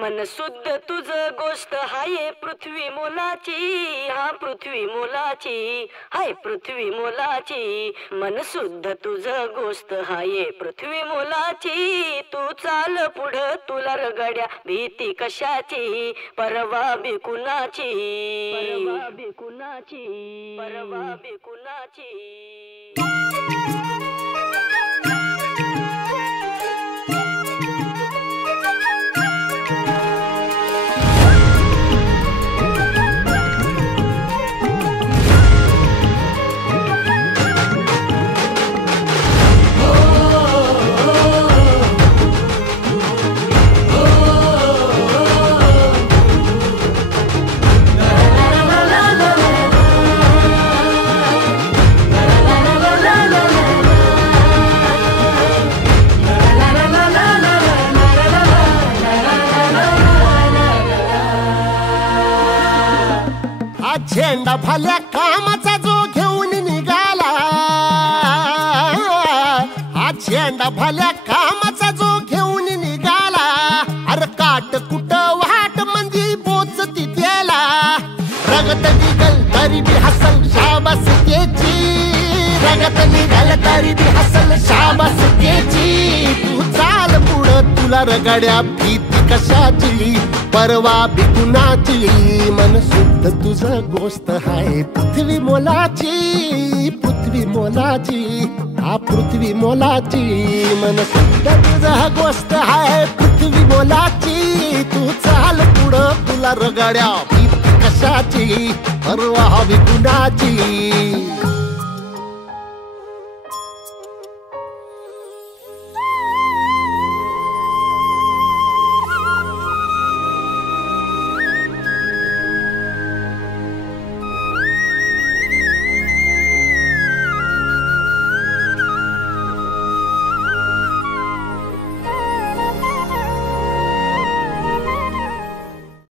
मन शुद्ध तुझ गोष्ट हाय पृथ्वी मोलाची, हा पृथ्वी मोलाची, हाय पृथ्वी मोलाची. मन शुद्ध तुझ गोष्ट हाय पृथ्वी मोलाची. तू चाल पुढं तुला रगड्या भीती कशाची, परवा बी कुणाची, परवा बी कुणाची, परवा बी कुणाची. झेंडा भल्या कामाचा जो घेऊन निघाला, हा झेंडा भल्या कामाचा जो घेऊन निघाला. अरे काट कुट वाट मंदी बोचती त्याला, रगत निघल तरी बी हसल शाबास त्याची, रगत निघल तरी बी हसल शाबास त्याची. तू चाल पुढं तुला रगड्या भीती कशाची, परवा बी कुणाची. मन शुद्ध तुझं गोष्ट हाय पृथ्वी मोलाची, पृथ्वी मोलाची, हा पृथ्वी मोलाची. मन शुद्ध तुझं गोष्ट हाय पृथ्वी मोलाची. तू चाल पुढं तुला रगड्या भीती कशाची, परवा बी कुणाची.